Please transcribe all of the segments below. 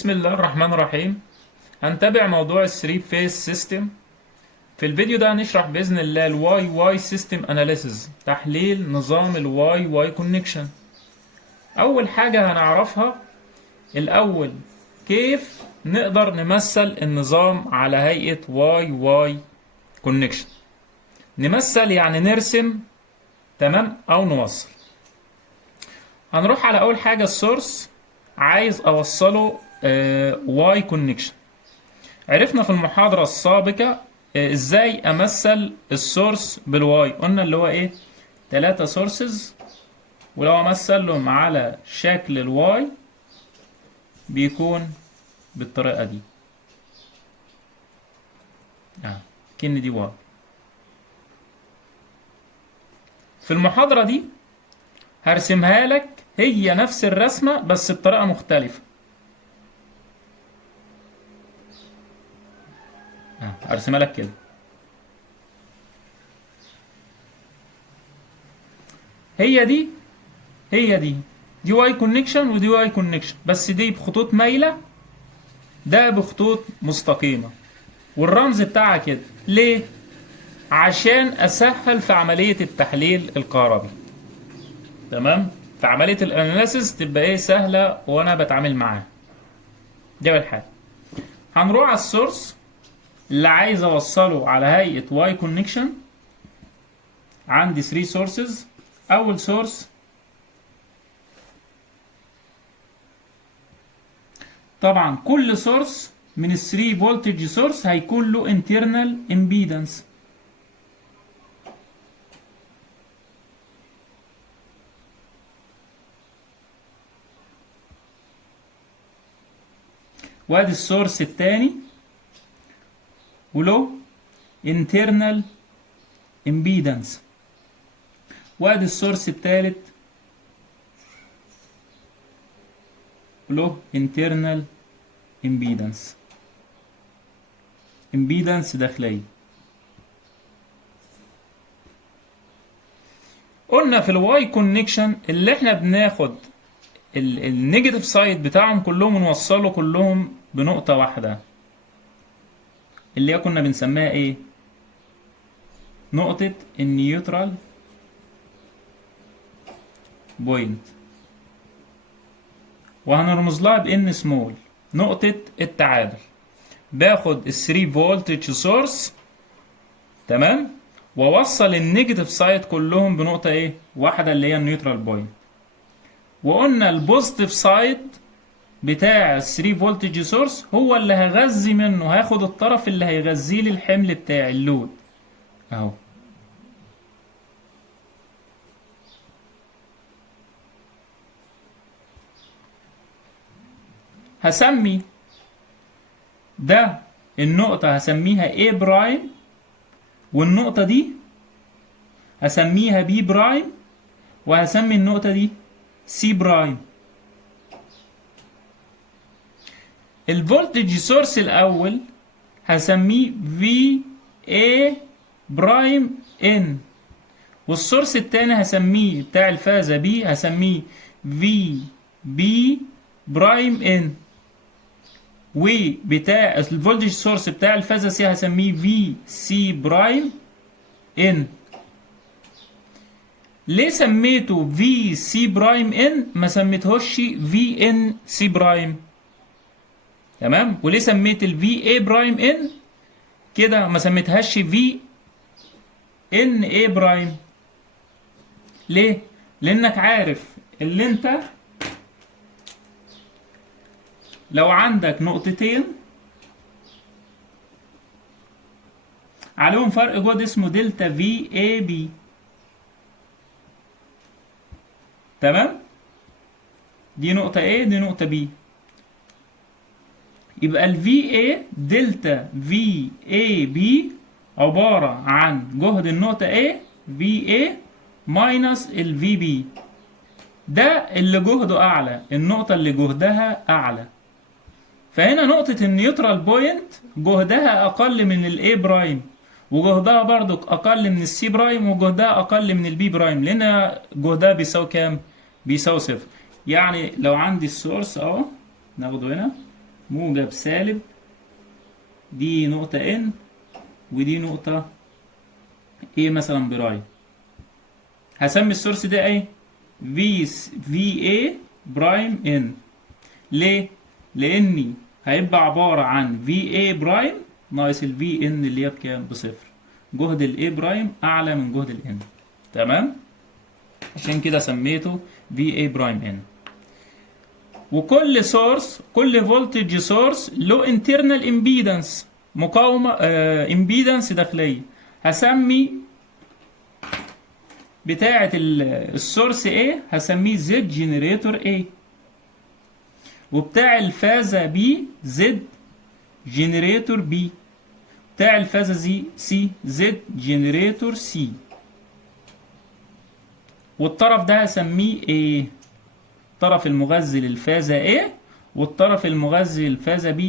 بسم الله الرحمن الرحيم. هنتابع موضوع الثري فيز سيستم. في الفيديو ده هنشرح بإذن الله الواي واي سيستم اناليسيز، تحليل نظام الواي واي كونكشن. أول حاجة هنعرفها الأول كيف نقدر نمثل النظام على هيئة واي واي كونكشن. نمثل يعني نرسم، تمام، أو نوصل. هنروح على أول حاجة السورس، عايز أوصله واي كونكشن. عرفنا في المحاضرة السابقة ازاي امثل السورس بالواي. قلنا اللي هو ايه، 3 سورسز، ولو امثل لهم على شكل الواي بيكون بالطريقة دي. كأن دي واي. في المحاضرة دي هرسمها لك هي نفس الرسمة بس بطريقة مختلفة. ارسمها لك كده. هي دي واي كونكشن ودي واي كونكشن، بس دي بخطوط مايلة، ده بخطوط مستقيمة، والرمز بتاعها كده. ليه؟ عشان اسهل في عملية التحليل الكهربي. تمام؟ في عملية الاناليسيس تبقى ايه، سهلة وانا بتعامل معاها. دي اول حاجة. هنروح على السورس اللي عايز اوصله على هيئة واي كونكشن. عندي 3 سورسز. اول سورس طبعا كل سورس من ال 3 فولتج سورس هيكون له internal impedance. وادي السورس الثاني وله internal impedance. وادي السورس الثالث له internal impedance داخلية. قلنا في الواي كونكشن اللي احنا بناخد النيجاتيف سايد بتاعهم كلهم ونوصله كلهم بنقطة واحدة، اللي كنا بنسميها ايه، نقطة النيوترال بوينت، وهنرمز لها بان سمول، نقطة التعادل. باخد ال 3 فولتج سورس، تمام، واوصل النيجاتيف سايد كلهم بنقطة ايه، واحدة، اللي هي النيوترال بوينت. وقلنا البوزيتيف سايد بتاع ال 3 فولتج سورس هو اللي هغذي منه، هاخد الطرف اللي هيغذي لي الحمل بتاعي، اللود اهو. هسمي ده النقطة هسميها A برايم، والنقطة دي هسميها B برايم، وهسمي النقطة دي C برايم. الفولتج سورس الأول هسميه VA برايم N، والسورس التاني هسميه بتاع الفازة B هسميه VB برايم N، وبتاع الفولتج سورس بتاع الفازة سي هسميه في سي برايم ان. ليه سميته في سي برايم ان ما سميتهوش في ان سي برايم؟ تمام. وليه سميت الفي اي برايم ان كده ما سميتهاش في ان اي برايم؟ ليه؟ لانك عارف اللي انت لو عندك نقطتين عليهم فرق جهد اسمه دلتا في اي بي، تمام، دي نقطة A دي نقطة B، يبقى ال VA دلتا في اي بي عبارة عن جهد النقطة A VA ماينس ال VB. ده اللي جهده أعلى، النقطة اللي جهدها أعلى. فهنا نقطة النيوترال بوينت جهدها أقل من الA برايم، وجهدها برضو أقل من الC برايم، وجهدها أقل من الB برايم، لأن جهدها بيساوي كام؟ بيساوي 0. يعني لو عندي السورس أهو، ناخده هنا موجب سالب، دي نقطة ان ودي نقطة ايه مثلا برايم. هسمي السورس ده ايه؟ في اي برايم ان. ليه؟ لاني هيبقى عبارة عن في اي برايم ناقص الفي ان اللي هي بكام؟ بصفر. جهد الاي برايم اعلى من جهد الان. تمام؟ عشان كده سميته في اي برايم ان. وكل سورس، كل فولتج سورس له انترنال امبيدنس، مقاومة امبيدنس داخلية. هسمي بتاعة السورس A هسميه زد جنريتور A، وبتاع الفازة B زد جنريتور B، بتاع الفازة C زد جنريتور C، والطرف ده هسميه A، الطرف المغذي للفازة A والطرف المغذي للفازة B،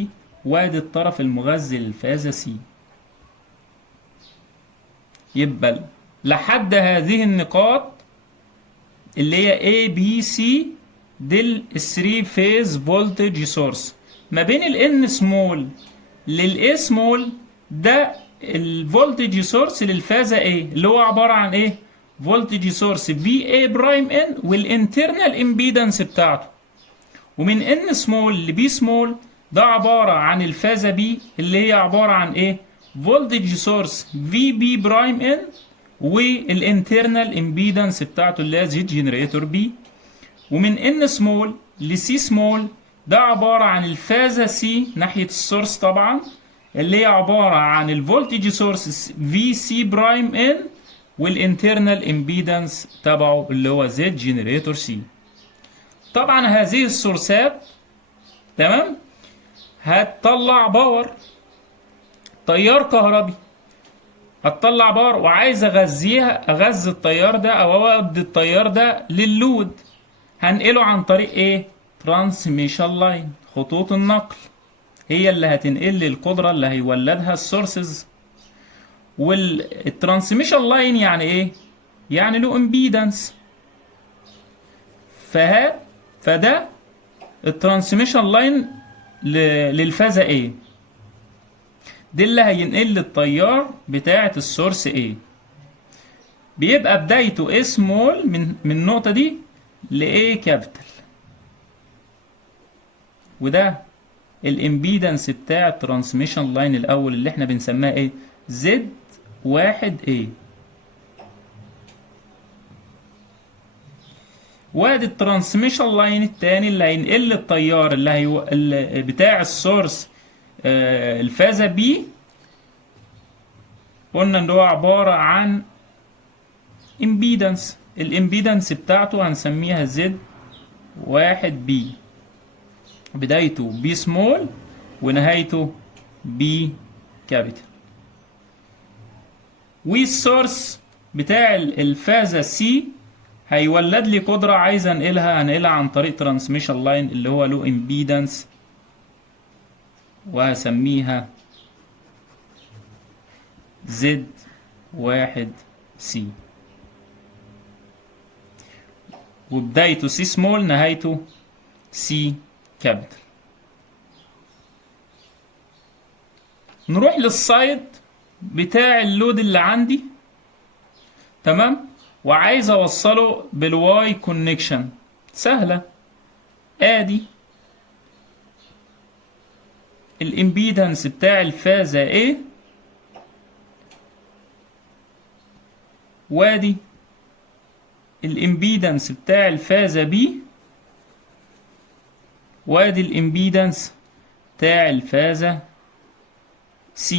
وادي الطرف المغذي للفازة C. يبقى لحد هذه النقاط اللي هي A B C دي الثري فيز فولتج سورس. ما بين ال N سمول لل A سمول ده الفولتج سورس للفازة A اللي هو عبارة عن ايه؟ فولتج سورس VA برايم N والانترنال امبيدنس بتاعته. ومن N سمول ل B سمول ده عبارة عن الفازة B اللي هي عبارة عن ايه؟ فولتج سورس VB برايم N والانترنال امبيدنس بتاعته اللي هي زد جنريتور بي. ومن ان سمول لسي سمول ده عباره عن الفازه سي ناحيه السورس طبعا اللي هي عباره عن الفولتج سورس في سي برايم ان والانترنال امبيدنس تبعه اللي هو زد جنريتور سي. طبعا هذه السورسات تمام هتطلع باور، تيار كهربي هتطلع باور، وعايز اغذي التيار ده او اودي التيار ده لللود. هنقله عن طريق ايه؟ ترانسميشن لاين، خطوط النقل هي اللي هتنقل لي القدره اللي هيولدها السورسز. والترانسميشن لاين يعني ايه؟ يعني له امبيدنس. فده الترانسميشن لاين للفازه ايه دي اللي هينقل لي التيار بتاعه السورس A. بيبقى بدايته A سمول من النقطة دي ل A كابيتال، وده الامبيدنس بتاع الترانسميشن لاين الأول اللي احنا بنسميها ايه؟ Z1A. وادي الترانسميشن لاين التاني اللي هينقل لي التيار اللي بتاع السورس الفازة B. قلنا ان هو عبارة عن امبيدنس، الامبيدنس بتاعته هنسميها Z1B، بدايته B سمول ونهايته B كابيتال. والسورس بتاع الفازة C هيولد لي قدرة عايز هنقلها عن طريق ترانسميشن لاين اللي هو له امبيدنس، وهسميها Z1C، وبدايته C سمول نهايته C كابيتال. نروح للسايد بتاع اللود اللي عندي تمام، وعايز اوصله بالواي كونكشن. سهلة، ادي الامبيدنس بتاع الفازة A وادي الامبيدنس بتاع الفازة B وادي الامبيدنس بتاع الفازة C،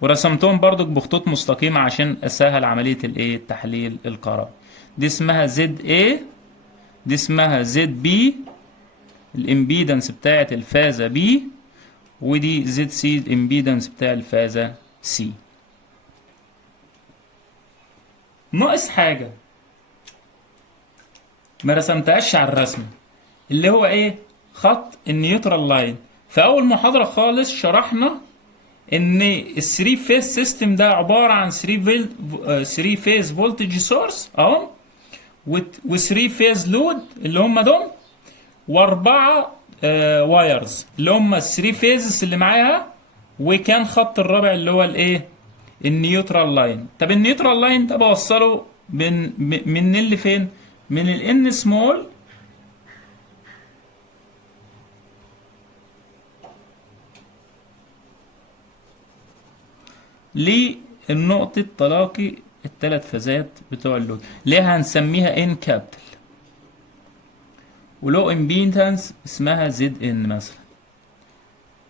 ورسمتهم برضك بخطوط مستقيمة عشان اسهل عملية الايه؟ التحليل الكهربي. دي اسمها ZA، دي اسمها ZB الامبيدنس بتاعت الفازة B، ودي ZC الامبيدنس بتاع الفازة C. ناقص حاجة ما رسمتهاش على الرسم اللي هو ايه؟ خط النيوترال لاين. في اول محاضرة خالص شرحنا ان الثري فيز سيستم ده عبارة عن 3 فيز فولتج سورس اهو، و3 فيز لود اللي هم دول، واربعة وايرز اللي هم الثري فيزز اللي معاها، وكان خط الرابع اللي هو الايه، النيوترال لاين. طب النيوترال لاين ده بوصله من اللي فين، من الان سمول للنقطة تلاقي الثلاث فازات بتوع اللود، ليه هنسميها ان كابيتال، ولو امبيدنس اسمها زد ان مثلا،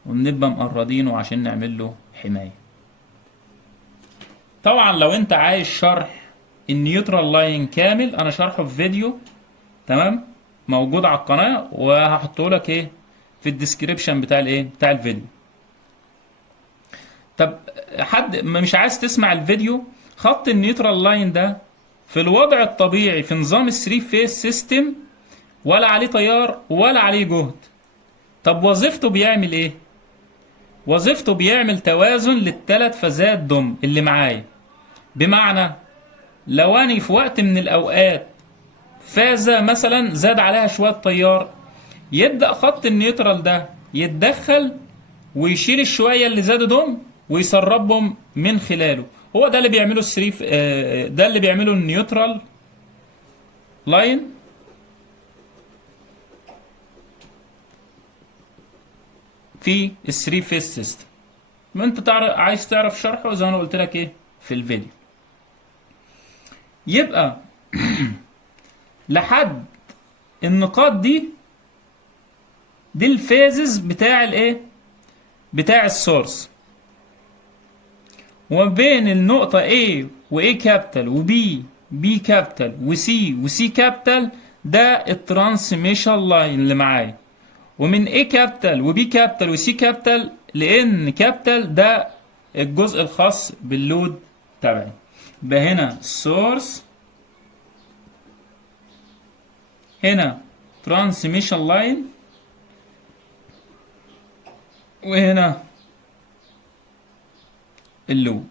وبنبقى مقرضينه عشان نعمل له حماية. طبعا لو انت عايز شرح النيوترال لاين كامل انا شرحه في فيديو، تمام، موجود على القناة، وهحطه لك ايه في الديسكريبشن بتاع الايه بتاع الفيديو. طب حد مش عايز تسمع الفيديو، خط النيوترال لاين ده في الوضع الطبيعي في نظام الثري فيس سيستم ولا عليه تيار ولا عليه جهد. طب وظيفته بيعمل ايه؟ وظيفته بيعمل توازن للثلاث فازات ضم اللي معايا. بمعنى لو انا في وقت من الاوقات فازة مثلا زاد عليها شوية تيار، يبدأ خط النيوترال ده يتدخل ويشيل الشوية اللي زادوا دول ويسربهم من خلاله. هو ده اللي بيعمله السريف، ده اللي بيعمله النيوترال لاين في الثري فيس سيستم. ما انت عايز تعرف شرحه زي ما انا قلت لك ايه في الفيديو. يبقى لحد النقاط دي الفازز بتاع الايه، بتاع السورس، وبين النقطة A و A كابيتال و B B كابيتال و C و C كابيتال ده الترانسميشن لاين اللي معايا. ومن A كابيتال و B كابيتال و C كابيتال ل N كابيتال ده الجزء الخاص باللود تبعي. يبقى هنا السورس، هنا ترانسميشن لاين، وهنا اللود.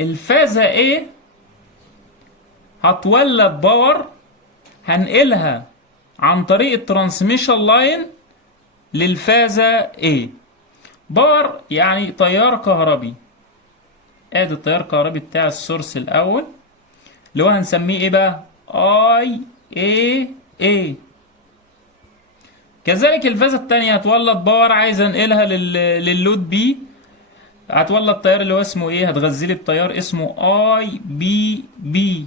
الفازة A هتولد باور هنقلها عن طريق الترانسميشن لاين للفازة A. باور يعني تيار كهربي. ادي التيار الكهربي بتاع السورس الاول اللي هو هنسميه ايه بقى، اي اي اي. كذلك الفازة التانية هتولد باور عايز انقلها لللود بي، هتولد تيار اللي هو اسمه ايه، هتغذلي بتيار اسمه اي بي بي.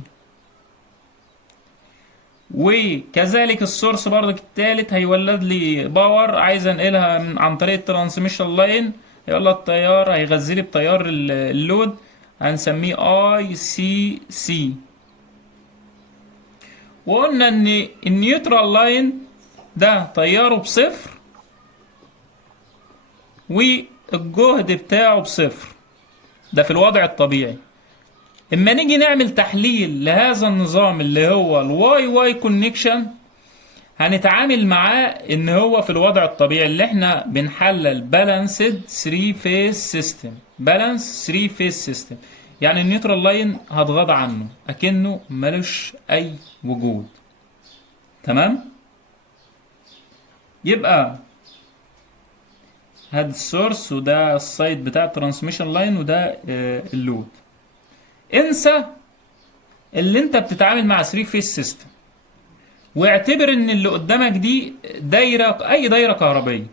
وكذلك السورس برضك التالت هيولد لي باور عايز انقلها عن طريق الترانسميشن لاين، يلا التيار هيغذلي بتيار اللود هنسميه اي سي سي. وقلنا ان النيوترال لاين ده تياره بصفر والجهد بتاعه بصفر، ده في الوضع الطبيعي. اما نيجي نعمل تحليل لهذا النظام اللي هو الواي واي كونكشن هنتعامل معاه ان هو في الوضع الطبيعي اللي احنا بنحلل بالانسد 3 فيز سيستم. بالانس 3 فيز سيستم يعني النيوترال لاين هتغاضى عنه اكنه ملوش اي وجود. تمام، يبقى هاد السورس وده السايد بتاع الترانسميشن لاين وده اللود. انسى اللي انت بتتعامل مع 3 فيز سيستم واعتبر ان اللي قدامك دي دايره، اي دايره كهربيه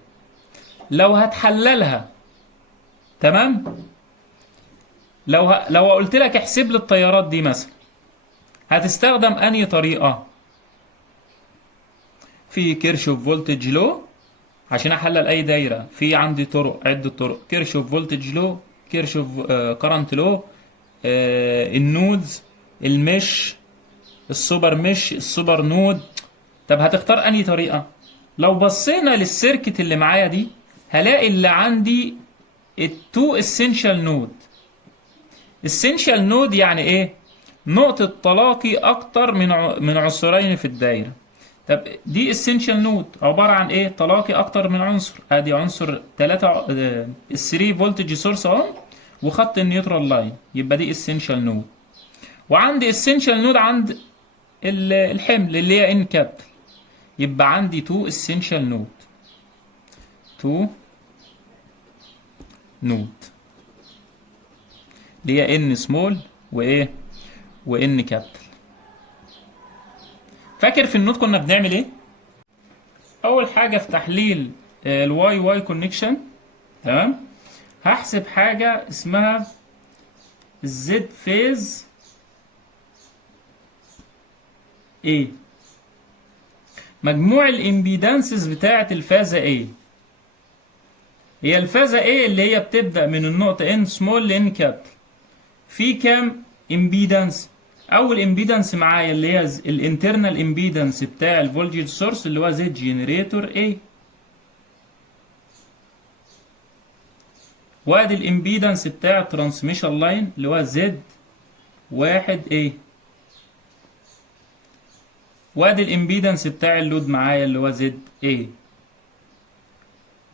لو هتحللها. تمام، لو قلت لك احسب لي التيارات دي مثلا هتستخدم انهي طريقه؟ في كيرشوف فولتج لو عشان احلل اي دايره، في عندي طرق، عده طرق، كيرشوف فولتج لو، كيرشوف كارنت لو، النودز، المش، السوبر مش، السوبر نود. طب هتختار انهي طريقه؟ لو بصينا للسيركت اللي معايا دي هلاقي اللي عندي التو اسينشال نود. اسينشال نود يعني ايه؟ نقطه تلاقي اكتر من عنصرين في الدايره. طب دي essential node عبارة عن ايه؟ تلاقي اكتر من عنصر. ادي عنصر 3 ال 3 فولتج سورس اهو، وخط النيوترال لاين، يبقى دي essential node. وعندي essential node عند الحمل اللي هي ان كابيتال، يبقى عندي 2 essential node. 2 نود اللي هي ان سمول وايه وان كابيتال. فاكر في النود كنا بنعمل ايه؟ اول حاجه في تحليل الواي واي كونكشن، تمام، هحسب حاجه اسمها الزد فيز ايه، مجموع الامبيدانسز بتاعه الفازه ايه. هي الفازه ايه اللي هي بتبدا من النقطه ان سمول لان كابيتال، في كام امبيدانس؟ اول امبيدانس معايا اللي هي الانترنال امبيدانس بتاع الفولتج سورس اللي هو زد جنريتور ايه، وادي الامبيدانس بتاع الترانسميشن لاين اللي هو زد واحد ايه، وادي الامبيدانس بتاع اللود معايا اللي هو زد ايه.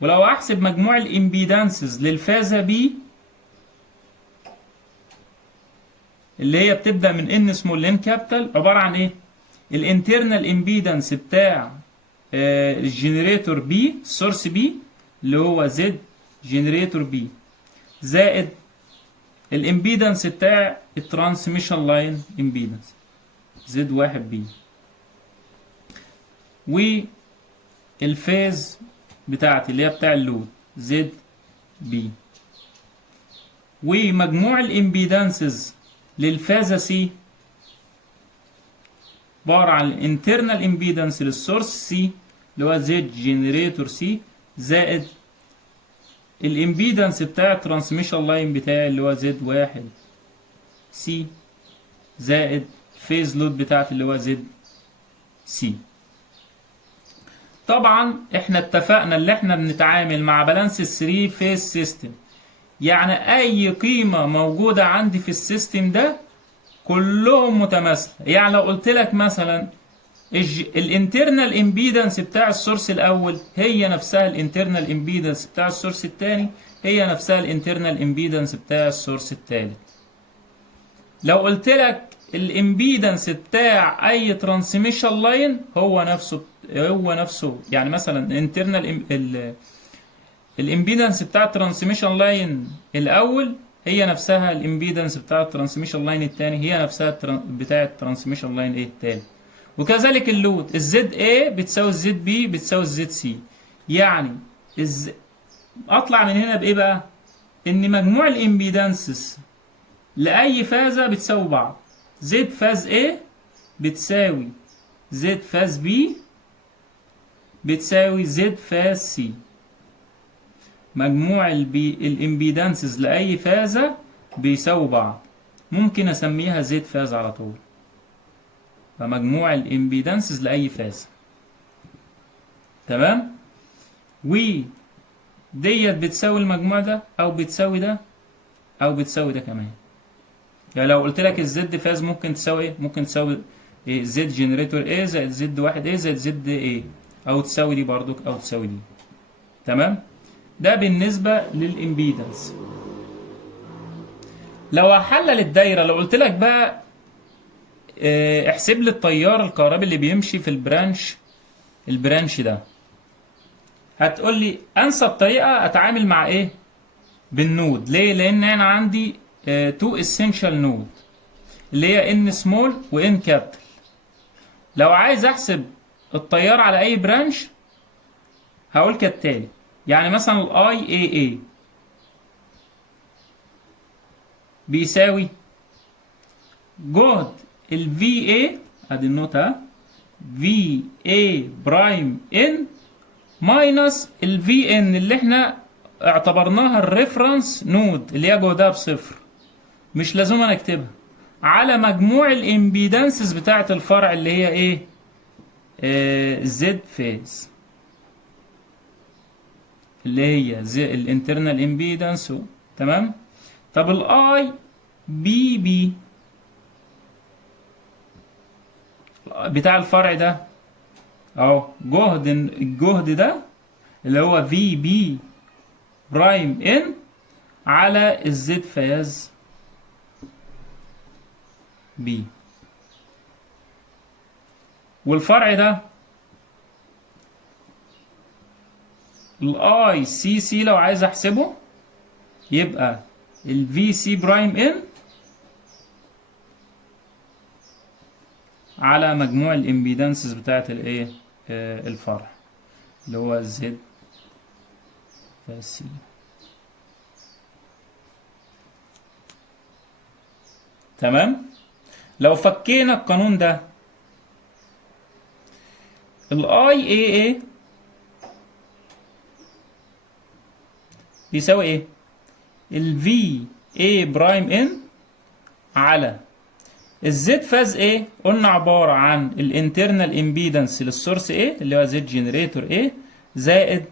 ولو احسب مجموع الامبيدانسز للفازة بي اللي هي بتبدأ من ان سمول لان كابيتال، عبارة عن ايه؟ الانترنال امبيدانس بتاع الجنريتور بي، السورس بي اللي هو زد جنريتور بي، زائد الامبيدانس بتاع الترانسميشن لاين امبيدانس زد واحد بي، والفيز بتاعتي اللي هي بتاع اللود زد بي، ومجموع الامبيدانسز للفازة سي عبارة عن الانترنال امبيدانس للسورس سي اللي هو زد جنريتور سي، زائد الامبيدانس بتاع الترانسميشن لاين بتاعي اللي هو زد واحد سي، زائد الفيز لود بتاعتي اللي هو زد سي. طبعا احنا اتفقنا اللي احنا بنتعامل مع بالانس 3 فيز سيستم، يعني اي قيمة موجودة عندي في السيستم ده كلهم متماثلة. يعني لو قلت لك مثلا الانترنال امبيدنس بتاع السورس الاول هي نفسها الانترنال امبيدنس بتاع السورس الثاني، هي نفسها الانترنال امبيدنس بتاع السورس الثالث. لو قلت لك الامبيدنس بتاع اي ترانسميشن لاين هو نفسه يعني مثلا الانترنال الامبيدنس بتاع الترانسميشن لاين الاول هي نفسها الامبيدنس بتاع الترانسميشن لاين الثاني، هي نفسها بتاع الترانسميشن لاين ايه الثالث. وكذلك اللود الزد A بتساوي الزد B بتساوي الزد C. يعني اطلع من هنا بايه بقى؟ ان مجموع الامبيدانسز لاي فازه بتساوي بعض. زد فاز A بتساوي زد فاز B بتساوي زد فاز C. مجموع الامبيدانسز لاي فازه بيساوي بعض، ممكن اسميها زد فاز على طول. فمجموع الامبيدانسز لاي فاز، تمام، وديت بتساوي المجموع ده او بتساوي ده او بتساوي ده كمان. يعني لو قلت لك الزد فاز ممكن تساوي ايه؟ ممكن تساوي إيه؟ زد جنريتور ايه زائد زد واحد ايه زائد زد ايه، او تساوي دي برضك او تساوي دي، تمام. ده بالنسبه للامبيدنس. لو هحلل الدايره، لو قلت لك بقى احسب لي التيار الكهربي اللي بيمشي في البرانش ده، هتقول لي انسب طريقه اتعامل مع ايه؟ بالنود. ليه؟ لان انا عندي تو اسينشال نود اللي هي ان سمول وان كابيتال. لو عايز احسب التيار على اي برانش هقول كالتالي. يعني مثلا الاي اي اي بيساوي جهد الفي اي، ادي النقطه في اي برايم ان ماينس الفي ان اللي احنا اعتبرناها الريفرنس نود اللي هي جهدها بصفر، مش لازم انا اكتبها، على مجموع الامبيدانسز بتاعه الفرع اللي هي ايه؟ زد فيز اللي هي الانترنال امبيدانس، تمام. طب الاي بي بي بتاع الفرع ده اهو الجهد ده اللي هو في بي برايم ان على الزد فاز بي. والفرع ده الاي سي سي لو عايز احسبه يبقى الفي سي برايم ان على مجموع الامبيدنسز بتاعت الايه الفرع اللي هو الزد فاز سي. تمام. لو فكينا القانون ده الاي اي اي بيساوي ايه؟ الفي اي برايم ان على الزد فاز ايه قلنا عبارة عن الانترنال امبيدنس للسورس ايه اللي هو زد جنريتور ايه زائد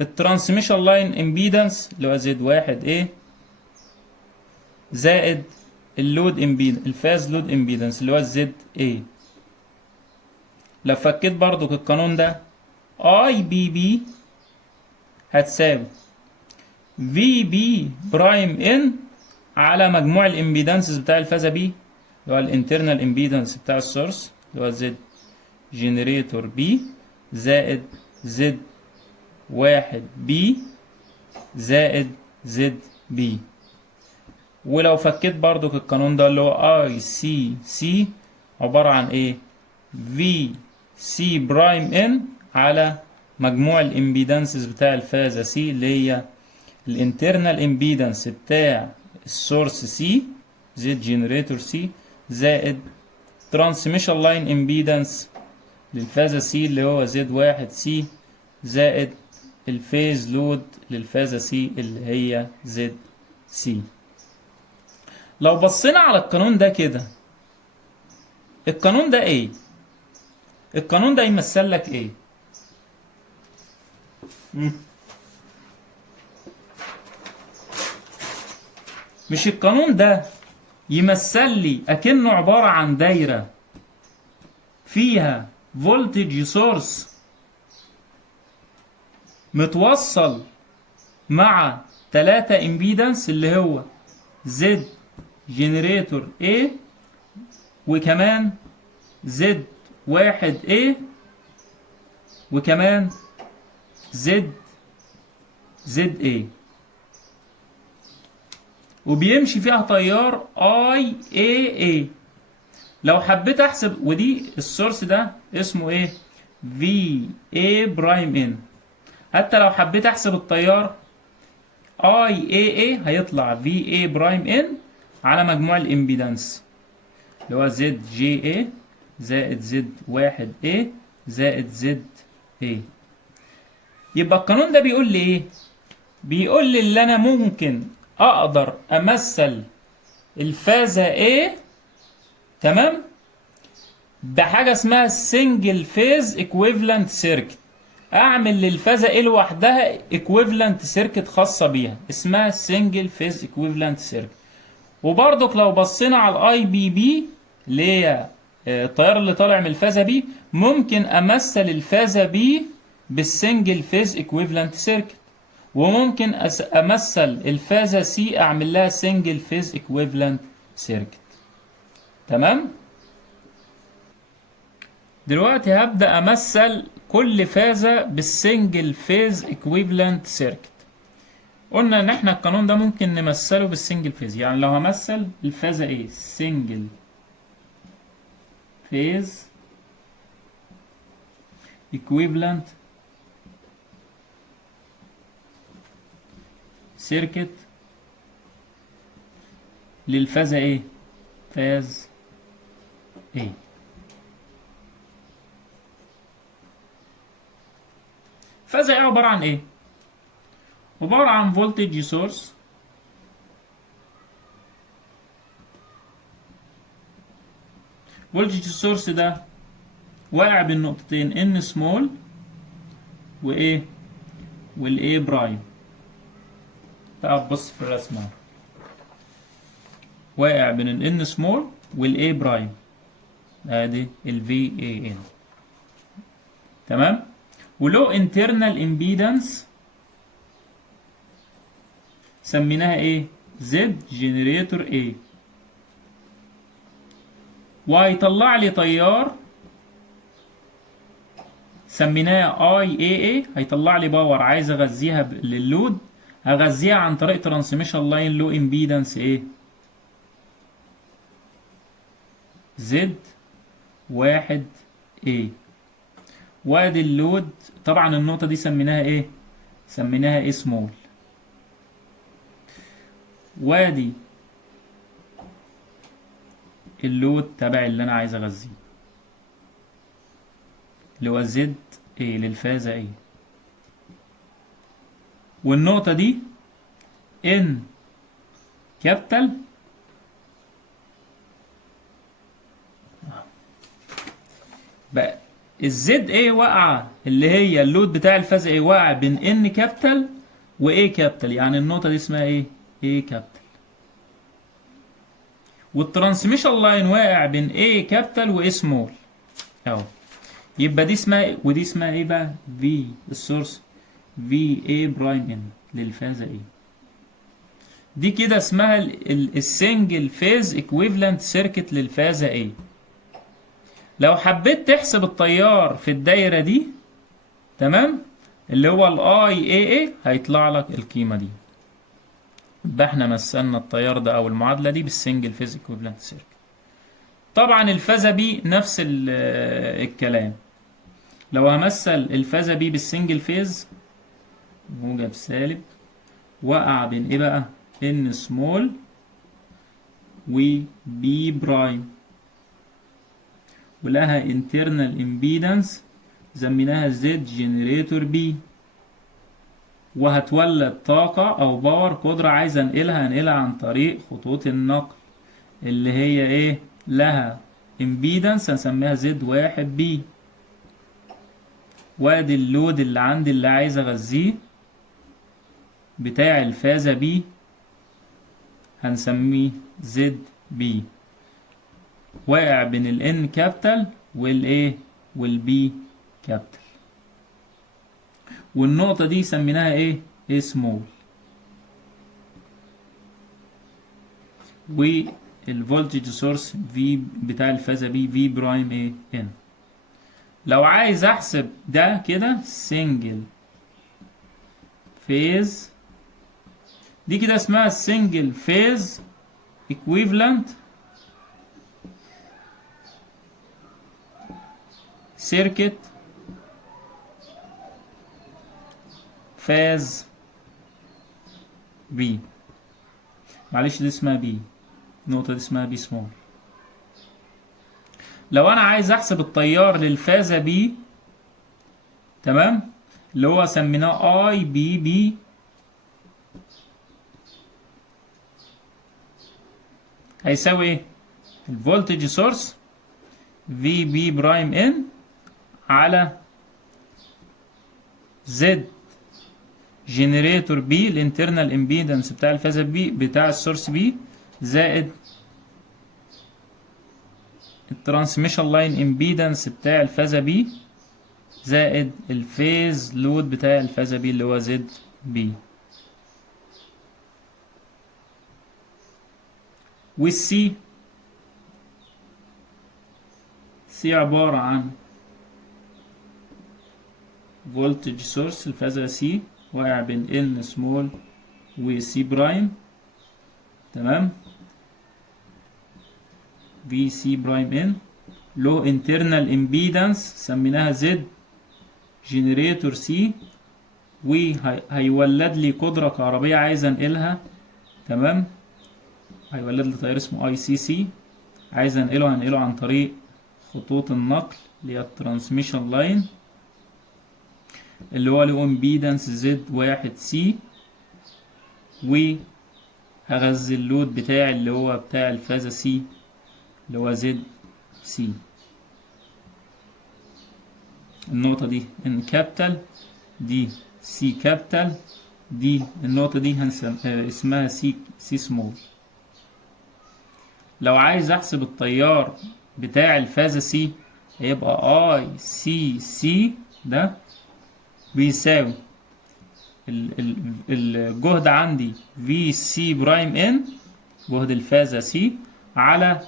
الترانسميشن لاين امبيدنس اللي هو زد واحد ايه زائد اللود امبيدنس الفاز لود امبيدنس اللي هو الزد ايه. لو فكيت برضو القانون ده اي بي بي هتساوي في بي برايم ان على مجموع الامبيدنسز بتاع الفازة بي اللي هو الانترنال امبيدنس بتاع السورس اللي هو زد جنريتور بي زائد زد واحد بي زائد زد بي. ولو فكيت برضو القانون ده اللي هو اي سي سي عبارة عن ايه؟ في سي برايم ان على مجموع الامبيدنسز بتاع الفازة سي اللي هي الانترنال امبيدنس بتاع السورس سي زد جنريتور سي زائد ترانسميشن لاين امبيدنس للفازة سي اللي هو زد واحد سي زائد الفيز لود للفازة سي اللي هي زد سي. لو بصينا على القانون ده كده القانون ده ايه؟ القانون ده يمثل لك ايه؟ مش القانون ده يمثل لي اكنه عبارة عن دايرة فيها فولتج سورس متوصل مع 3 امبيدنس اللي هو زد جنريتور A وكمان زد واحد A وكمان زد A وبيمشي فيها تيار IAA. لو حبيت احسب ودي السورس ده اسمه ايه؟ VA برايم ان. حتى لو حبيت احسب التيار IAA هيطلع VA برايم ان على مجموع الامبيدنس اللي هو زد جي A زائد زد واحد A زائد زد A. يبقى القانون ده بيقول لي ايه؟ بيقول لي اللي انا ممكن اقدر امثل الفازة A تمام بحاجة اسمها سنجل فيز ايكويفالنت سيركت. اعمل للفازة A لوحدها ايكويفالنت سيركت خاصة بيها اسمها سنجل فيز ايكويفالنت سيركت. وبرضك لو بصينا على الاي بي بي اللي هي التيار اللي طالع من الفازة B ممكن امثل الفازة B بالسنجل فيز ايكويفالنت سيركت وممكن امثل الفازة C اعمل لها سنجل فيز ايكويفالنت سيركت. تمام. دلوقتي هبدأ امثل كل فازة بالسنجل فيز ايكويفالنت سيركت. قلنا ان احنا القانون ده ممكن نمثله بالسنجل فيز. يعني لو همثل الفازة ايه سنجل فيز equivalent سيركت للفازة ايه فاز ايه. فازة ايه عبارة عن ايه؟ عبارة عن فولتج سورس فولتج السورس ده واقع بين نقطتين ان سمول وايه والاي برايم. تعال بص في الرسمة واقع بين الان سمول والاي برايم ادي الفي اي ان. تمام. ولو internal impedance سميناها ايه؟ Z generator A. وهيطلع لي تيار سميناها IAA، هيطلع لي باور عايز اغذيها لللود، هغذيها عن طريق ترانسميشن لاين لو امبيدنس ايه؟ Z 1A. وادي اللود. طبعا النقطة دي سميناها ايه؟ سميناها ايه سمول. وادي اللود تبع اللي انا عايز اغذيه اللي هو زد ايه للفازة ايه. والنقطة دي ان كابيتال بقى الزد ايه واقعة، اللي هي اللود بتاع الفازة ايه واقع بين ان كابيتال وايه كابيتال، يعني النقطة دي اسمها ايه؟ ايه كابيتال. والترانسميشن لاين واقع بين ايه كابيتال وايه سمول اهو. يبقى دي اسمها ايه ودي اسمها ايه بقى؟ في السورس في اي برايم ان للفازة ايه. دي كده اسمها السنجل فيز ايكويفالنت سيركت للفازة ايه. لو حبيت تحسب التيار في الدايرة دي تمام اللي هو الاي اي هيطلع لك القيمة دي. يبقى احنا مثلنا التيار ده او المعادلة دي بالسنجل فيز ايكويفالنت سيركت. طبعا الفازة بي نفس الكلام. لو همثل الفازة بي بالسنجل فيز موجب سالب وقع بين ايه بقى؟ ان سمول وبي برايم، ولها internal impedance سميناها Z generator B، وهتولد طاقة أو باور قدرة عايز أنقلها عن طريق خطوط النقل اللي هي إيه؟ لها impedance هنسميها Z1B. وادي اللود اللي عندي اللي عايز أغذيه بتاع الفازة B هنسميه ZB، واقع بين ال N كابيتال والايه والبي كابيتال. والنقطة دي سميناها ايه؟ ايه سمول. والفولتج سورس في بتاع الفازة بي في برايم ايه؟ ان. لو عايز احسب ده كده سنجل فيز، دي كده اسمها سنجل فيز equivalent سيركت فاز بي. معلش دي اسمها بي، النقطة دي اسمها بي سمول. لو انا عايز احسب التيار للفازة بي تمام اللي هو سميناه اي بي بي، هيساوي ايه؟ الفولتج سورس في بي برايم ان على زد جنريتور بي الانترنال امبيدنس بتاع الفازة بي بتاع السورس بي زائد الترانسميشن لاين امبيدنس بتاع الفازة بي زائد الفيز لود بتاع الفازة بي اللي هو زد بي. والسي سي عبارة عن فولتج سورس الفازة سي واقع بين ان سمول وسي برايم تمام في سي برايم ان له انترنال امبيدنس سميناها زد جنريتور سي، وهيولد لي قدرة كهربية عايز انقلها تمام، هيولد لي تيار اسمه اي سي سي عايز هنقله عن طريق خطوط النقل اللي هي الترانسميشن لاين اللي هو له امبيدنس زد 1C، وهغذي اللود بتاعي اللي هو بتاع الفازة سي اللي هو زد سي. النقطة دي ان كابيتال، دي سي كابيتال، دي النقطة دي اسمها سي سمول. لو عايز احسب التيار بتاع الفازة سي هيبقى اي سي سي ده بيساوي الجهد عندي في سي برايم ان، جهد الفازة سي، على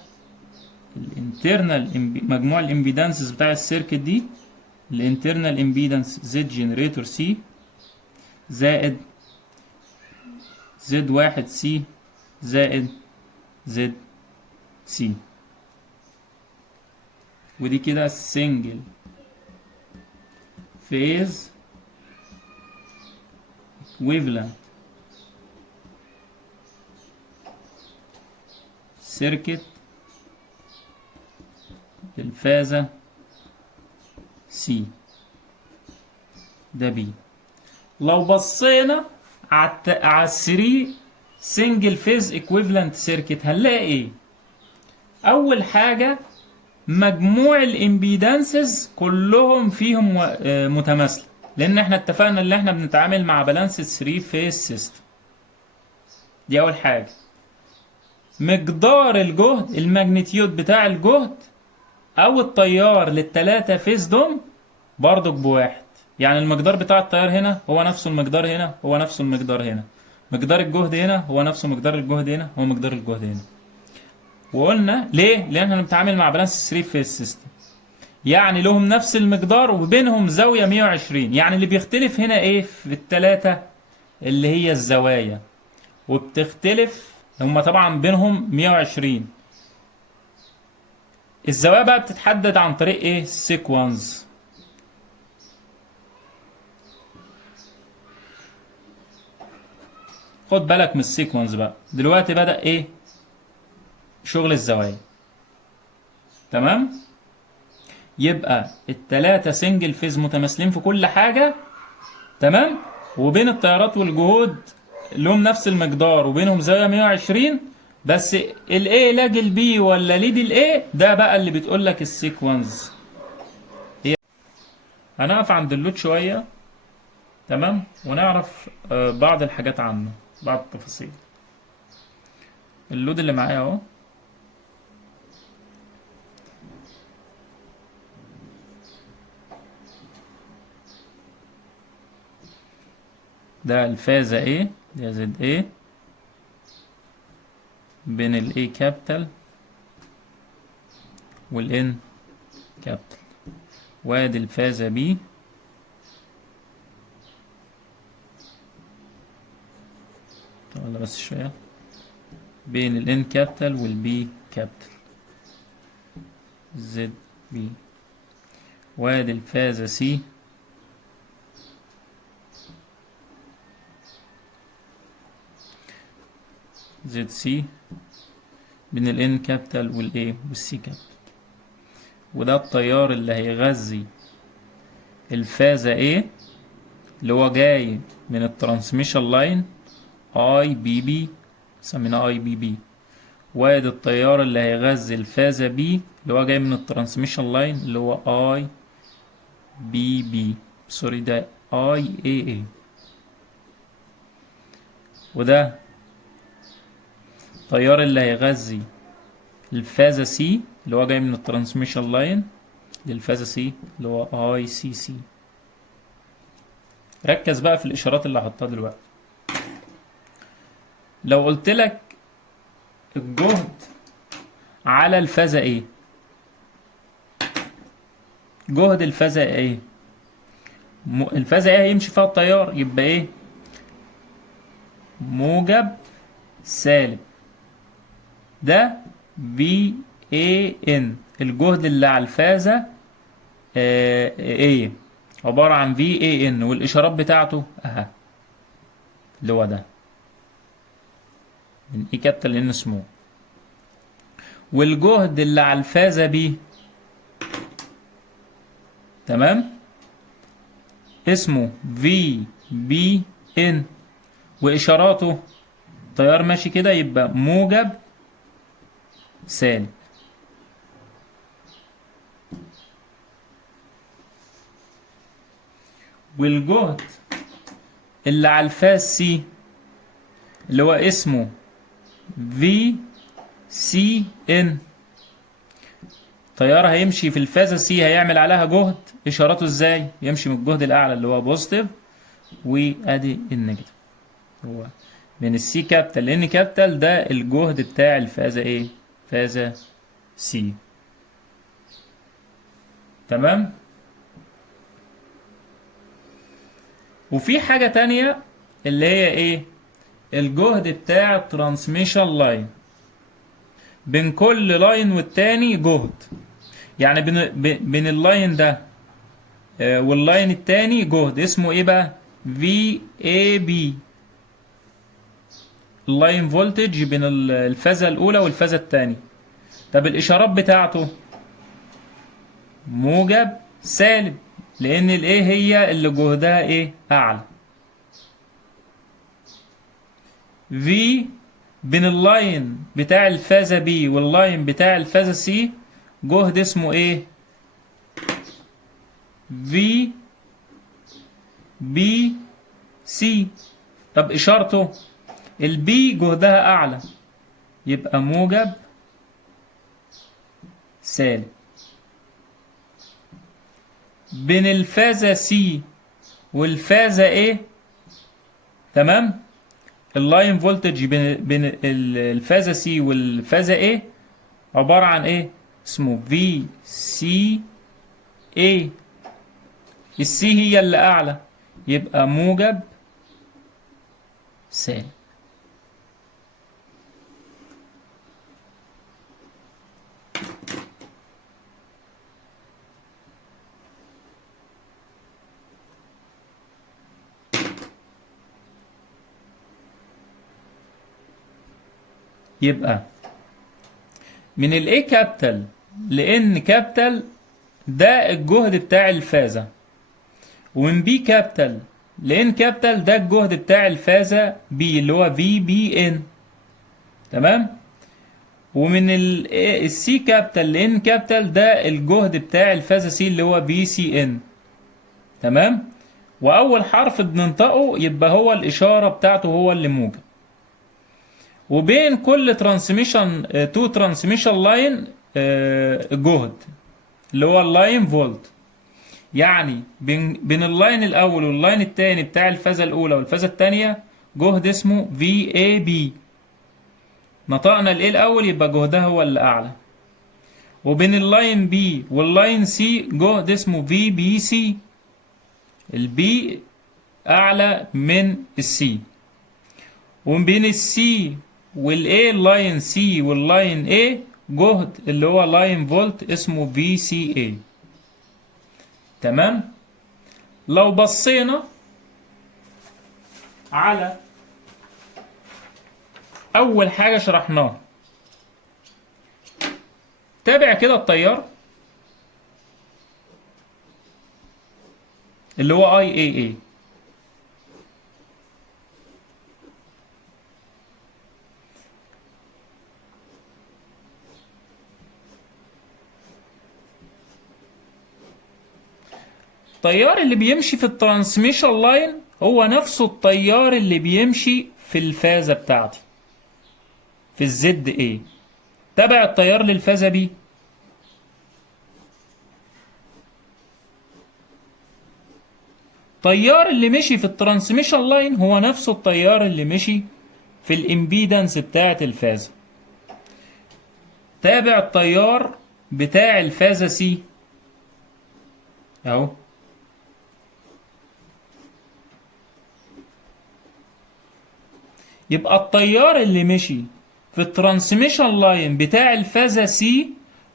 الانترنال مجموع الامبيدانسز بتاع السيركت دي، الانترنال امبيدانس زد جنريتور سي زائد زد واحد سي زائد زد سي. ودي كده سنجل فيز equivalent سيركت الفازة سي، ده بي. لو بصينا على الثري سنجل فيز equivalent سيركت هنلاقي ايه؟ اول حاجة مجموع الامبيدانسز كلهم فيهم متماثلة، لان احنا اتفقنا ان احنا بنتعامل مع بالانس 3 فيز سيستم. دي اول حاجة. مقدار الجهد، الماجنتيود بتاع الجهد او التيار للتلاتة فيز دول برضك بواحد. يعني المقدار بتاع التيار هنا هو نفسه المقدار هنا، هو نفسه المقدار هنا. مقدار الجهد هنا هو نفسه مقدار الجهد هنا، هو مقدار الجهد هنا. وقلنا ليه؟ لان احنا بنتعامل مع بالانس 3 فيز سيستم، يعني لهم نفس المقدار وبينهم زاوية 120. يعني اللي بيختلف هنا ايه في التلاتة؟ اللي هي الزوايا. وبتختلف هما طبعا بينهم 120. الزوايا بقى بتتحدد عن طريق ايه؟ سيكونس. خد بالك من السيكونس بقى. دلوقتي بدأ ايه؟ شغل الزوايا. تمام؟ يبقى التلاتة سنجل فيز متماثلين في كل حاجة. تمام؟ وبين التيارات والجهود لهم نفس المقدار وبينهم زاوية 120. بس الايه لاج البي ولا ليد الايه، ده بقى اللي بتقول لك السيكونس. هنقف عند اللود شوية. تمام؟ ونعرف بعض الحاجات عنه، بعض التفاصيل. اللود اللي معايا اهو، ده الفازة ايه، ده زد ايه بين الاي كابيتال والان كابيتال. وادي الفازة بي ولا بس شوية بين الان كابيتال والبي كابيتال زد بي. وادي الفازة سي زد سي بين الان كابيتال والاي والسي كابيتال. وده التيار اللي هيغذي الفازة ايه اللي هو جاي من الترانسميشن لاين اي بي بي، سميناه اي بي بي. وادي التيار اللي هيغذي الفازة بي اللي هو جاي من الترانسميشن لاين اللي هو اي بي بي، سوري ده اي اي اي. وده التيار اللي هيغذي الفازة سي اللي هو جاي من الترانسميشن لاين للفازة سي اللي هو اي سي سي. ركز بقى في الاشارات اللي هحطها دلوقتي. لو قلت لك الجهد على الفازة ايه، جهد الفازة ايه، الفازة ايه هيمشي فيها التيار، يبقى ايه؟ موجب سالب. ده في اي ان، الجهد اللي على الفازة ايه عبارة عن في اي ان، والاشارات بتاعته اها اللي هو ده من اي كابيتال ان سمول. والجهد اللي على الفازة بي تمام اسمه في بي ان، واشاراته تيار ماشي كده يبقى موجب سالب. والجهد اللي على الفاز سي اللي هو اسمه في سي ان، تيار هيمشي في الفازة سي هيعمل عليها جهد، اشارته ازاي؟ يمشي من الجهد الاعلى اللي هو بوزيتيف، وادي النيجاتيف. هو من السي كابيتال لان كابيتال ده الجهد بتاع الفازة ايه؟ فازة سي. تمام. وفي حاجة تانية اللي هي ايه؟ الجهد بتاع الترانسميشن لاين. بين كل لاين والتاني جهد، يعني بين اللاين ده واللاين التاني جهد اسمه ايه بقى؟ في اي بي، اللاين فولتج بين الفازة الأولى والفازة التانية. طب الإشارات بتاعته موجب سالب، لأن الإيه هي اللي جهدها إيه؟ أعلى. في بين اللاين بتاع الفازة بي واللاين بتاع الفازة سي جهد اسمه إيه؟ في بي سي. طب إشارته البي جهدها أعلى، يبقى موجب سالب. بين الفازة سي والفازة ايه، تمام، اللاين فولتج بين الفازة سي والفازة ايه عبارة عن ايه؟ اسمه في سي اي. السي هي اللي اعلى، يبقى موجب سالب. يبقى من الاي كابيتال لان كابيتال ده الجهد بتاع الفازة، ومن بي كابيتال لان كابيتال ده الجهد بتاع الفازة بي اللي هو في بي ان. تمام. ومن السي كابيتال لان كابيتال ده الجهد بتاع الفازة سي اللي هو بي سي ان. تمام. واول حرف بننطقه يبقى هو الاشارة بتاعته هو اللي موجب. وبين كل ترانسميشن تو ترانسميشن لاين جهد اللي هو اللاين فولت. يعني بين اللاين الاول واللاين الثاني بتاع الفازة الاولى والفازة الثانية جهد اسمه في اي بي. نطقنا الايه الاول يبقى جهدها هو اللي اعلى. وبين اللاين بي واللاين سي جهد اسمه في بي سي، البي اعلى من السي. وبين السي والاي اللاين سي واللاين اي جهد اللي هو لاين فولت اسمه في سي اي. تمام. لو بصينا على اول حاجه شرحناها، تابع كده التيار اللي هو اي اي اي. التيار اللي بيمشي في الترانسميشن لاين هو نفسه التيار اللي بيمشي في الفازة بتاعتي في الزد اي. تابع التيار للفازة بي. التيار اللي مشي في الترانسميشن لاين هو نفسه التيار اللي مشي في الامبيدنس بتاعة الفازة. تابع التيار بتاع الفازة سي اهو. يبقى التيار اللي مشي في الترانسميشن لاين بتاع الفازة سي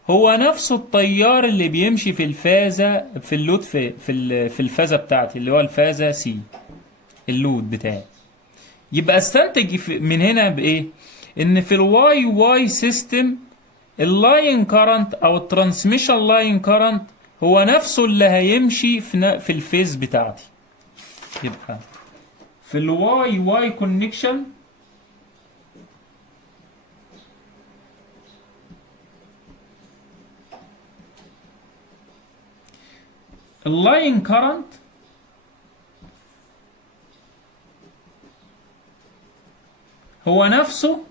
هو نفسه التيار اللي بيمشي في الفازة في اللود في الفازة بتاعتي اللي هو الفازة سي، اللود بتاعي. يبقى استنتج من هنا بايه؟ ان في الواي واي سيستم اللاين كارنت او الترانسميشن لاين كارنت هو نفسه اللي هيمشي في الفيز بتاعتي. يبقى في الواي واي كونكشن اللاين كارنت هو نفسه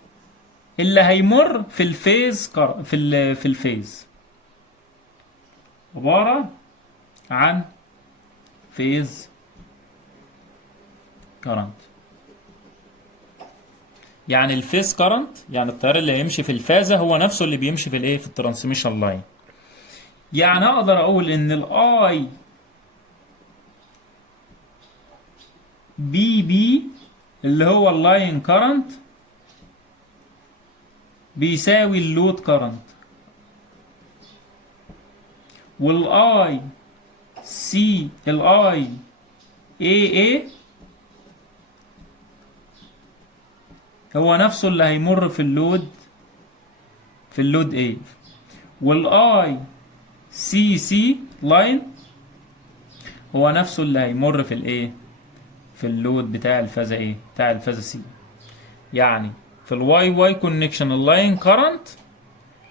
اللي هيمر في الفيز في الفيز. عبارة عن فيز كرنت. يعني الفيز كرنت، يعني التيار اللي هيمشي في الفازة هو نفسه اللي بيمشي في الايه، في الترانسميشن لاين. يعني اقدر اقول ان الاي بي اللي هو اللاين كرنت بيساوي اللود كرنت، والاي سي الاي اي هو نفسه اللي هيمر في اللود A، والاي سي لاين هو نفسه اللي هيمر في الايه، في اللود بتاع الفازة ايه، بتاع الفازة سي. يعني في الواي واي كونكشن اللاين كارنت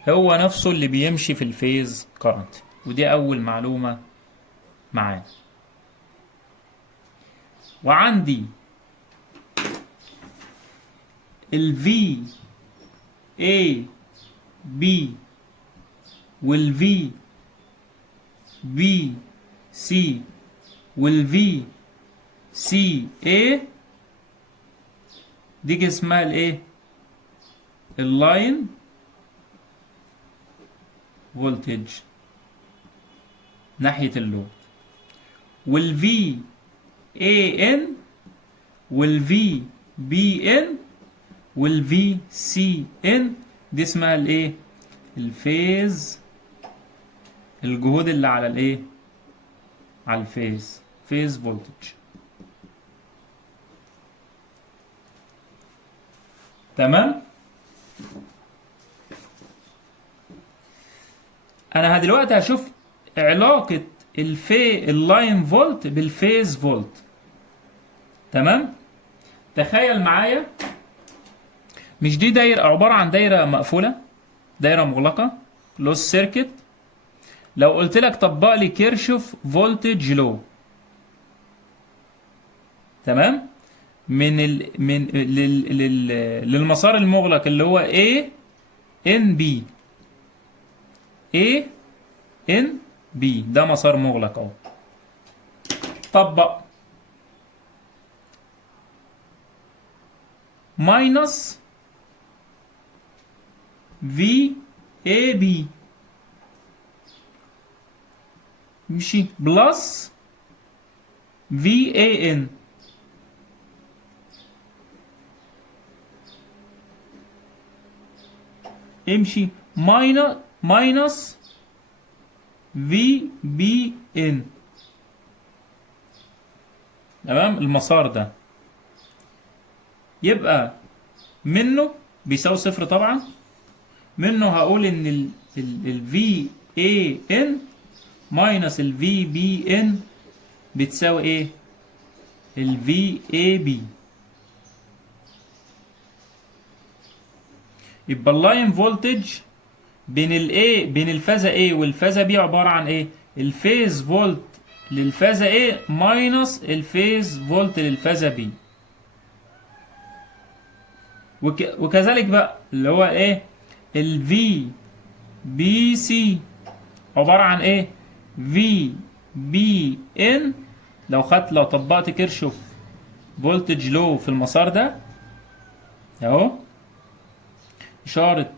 هو نفسه اللي بيمشي في الفيز كارنت. ودي اول معلومة معانا. وعندي الفي اي بي والفي بي سي والفي سي اي، دي اسمها الايه، اللاين فولتج ناحية اللود. والفي اي ان والفي بي ان والفي سي ان دي اسمها الايه، الفيز، الجهود اللي على الايه، على الفيز، فيز فولتج. تمام. انا دلوقتي هشوف علاقة اللاين فولت بالفيز فولت. تمام. تخيل معايا، مش دي دايرة عبارة عن دايرة مقفولة، دايرة مغلقة، لوس سيركت. لو قلت لك طبق لي كيرشوف فولتج لو، تمام، للمسار المغلق اللي هو A N B، A N B ده مسار مغلق اهو. طبق ماينس في اي بي مشي بلس في اي ان، امشي ماينس في بي ان. تمام. المسار ده يبقى منه بيساوي صفر طبعا. منه هقول ان ال في اي ان ماينس ال في بي ان بتساوي ايه، ال في اي بي. يبقى اللاين فولتج بين الفازة A والفازة B عبارة عن ايه، الفيز فولت للفازة A ماينس الفيز فولت للفازة B. وكذلك بقى اللي هو ايه، ال في بي سي عبارة عن ايه، في بي ان. لو طبقت كيرشوف فولتج لو في المسار ده اهو، اشارة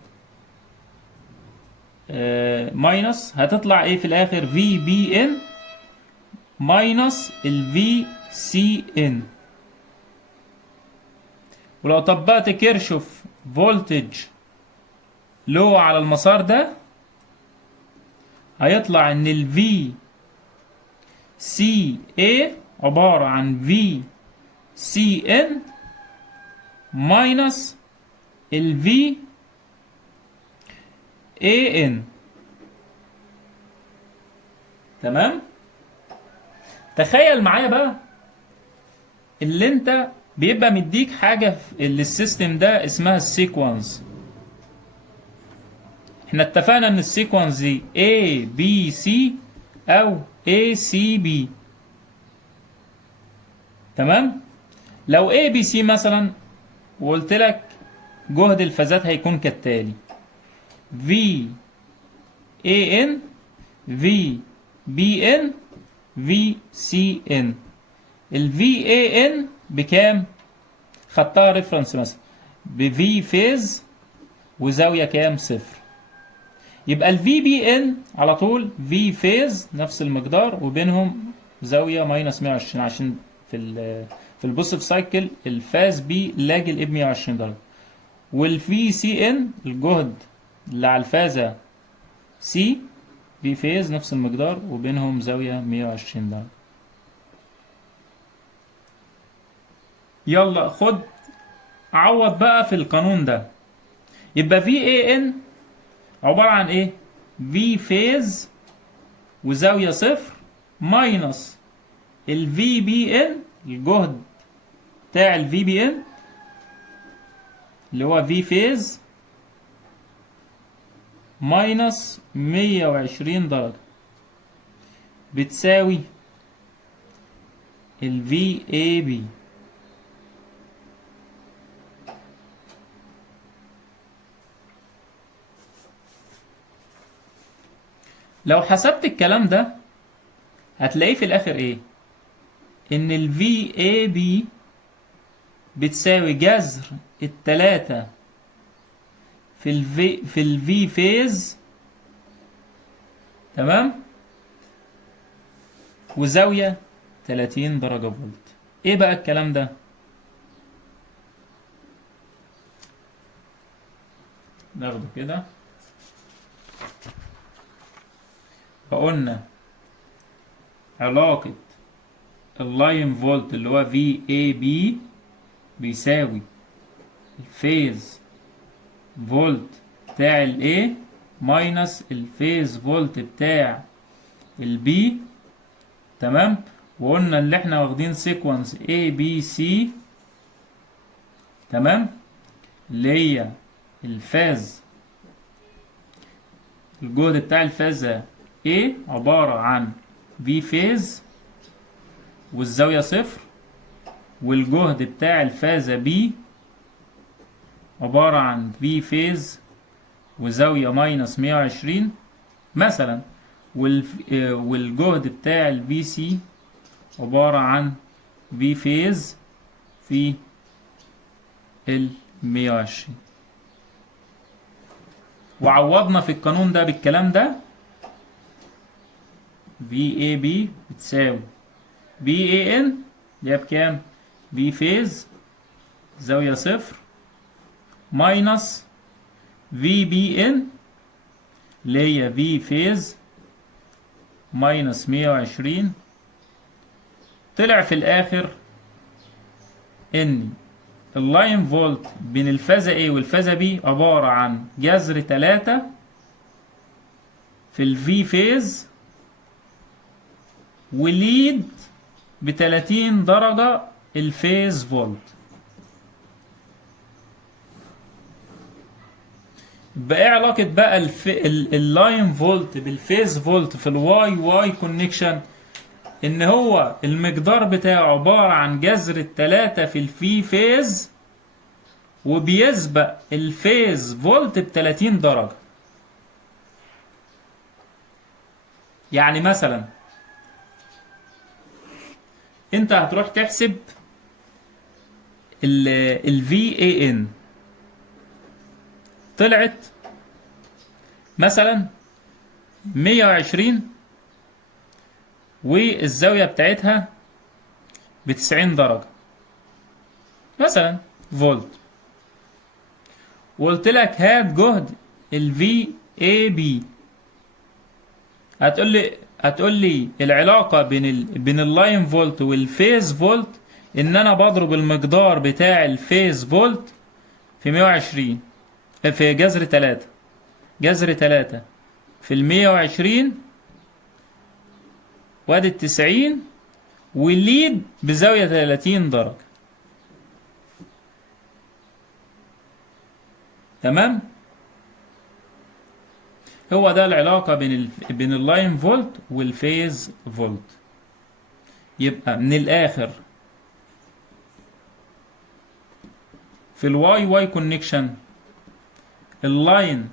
ماينس، هتطلع ايه في الاخر، في بي ان ماينس الفي سي ان. ولو طبقت كيرشوف فولتج لو على المسار ده هيطلع ان الفي سي اي عبارة عن في سي ان ماينس الفي اي ان. تمام. تخيل معايا بقى اللي انت بيبقى مديك حاجة في السيستم ده اسمها السيكونس. احنا اتفقنا ان السيكونس دي A B C او A C B. تمام. لو A B C مثلا وقلت لك جهد الفازات هيكون كالتالي، V A N V بي ان في سي ان. الفي اي ان بكام؟ خدتها ريفرنس مثلا بفي فيز وزاويه كام؟ صفر. يبقى الفي بي ان على طول في فيز نفس المقدار وبينهم زاويه ماينس 120 عشان في البوزيتيف سايكل الفاز بي لاجي الاي ب 120 درجه. والفي سي ان الجهد اللي على الفازه سي في فيز نفس المقدار وبينهم زاويه 120 درجه. يلا خد عوض بقى في القانون ده. يبقى في اي ان عباره عن ايه؟ في فيز وزاويه صفر ماينس الفي بي ان الجهد بتاع الفي بي ان اللي هو في فيز ماينس 120 درجة بتساوي الفي اي بي. لو حسبت الكلام ده هتلاقيه في الاخر ايه؟ ان الفي اي بي بتساوي جذر التلاتة في الفي فيز، تمام، وزاوية 30 درجة فولت. ايه بقى الكلام ده؟ ناخده كده. فقلنا علاقة اللاين فولت اللي هو في اي بي بيساوي الفيز فولت بتاع الاي ماينس الفيز فولت بتاع البي، تمام. وقلنا اللي احنا واخدين سيكونس اي بي سي، تمام، اللي هي الفاز الجهد بتاع الفازة A عبارة عن V فيز والزاوية صفر، والجهد بتاع الفازة B عبارة عن V فيز وزاوية ماينس 120 مثلا، والجهد بتاع الفي سي عبارة عن V فيز في ال 120. وعوضنا في القانون ده بالكلام ده. في اي بي بتساوي في اي ان اللي هي بكام؟ في فيز زاوية صفر ماينس في بي ان اللي هي في فيز ماينس 120. طلع في الاخر ان اللاين فولت بين الفازة A والفازة B عبارة عن جذر 3 في الفي فيز وليد ب30 درجة الفيز فولت. بقى ايه علاقة بقى اللاين فولت بالفيز فولت في الواي واي كونكشن؟ ان هو المقدار بتاعه عبارة عن جذر 3 في الفي فيز وبيسبق الفيز فولت ب30 درجة. يعني مثلا انت هتروح تحسب ال VAN طلعت مثلا 120 والزاوية بتاعتها ب90 درجة مثلا فولت، وقلت لك هات جهد ال VAB. هتقول لي العلاقة بين اللاين فولت والفيز فولت ان انا بضرب المقدار بتاع الفيز فولت في 120 في جذر 3. جذر 3 في 120 وادي 90 والليد بزاوية 30 درجة، تمام. هو ده العلاقة بين اللاين فولت والفيز فولت. يبقى من الآخر في الواي واي كونكشن اللاين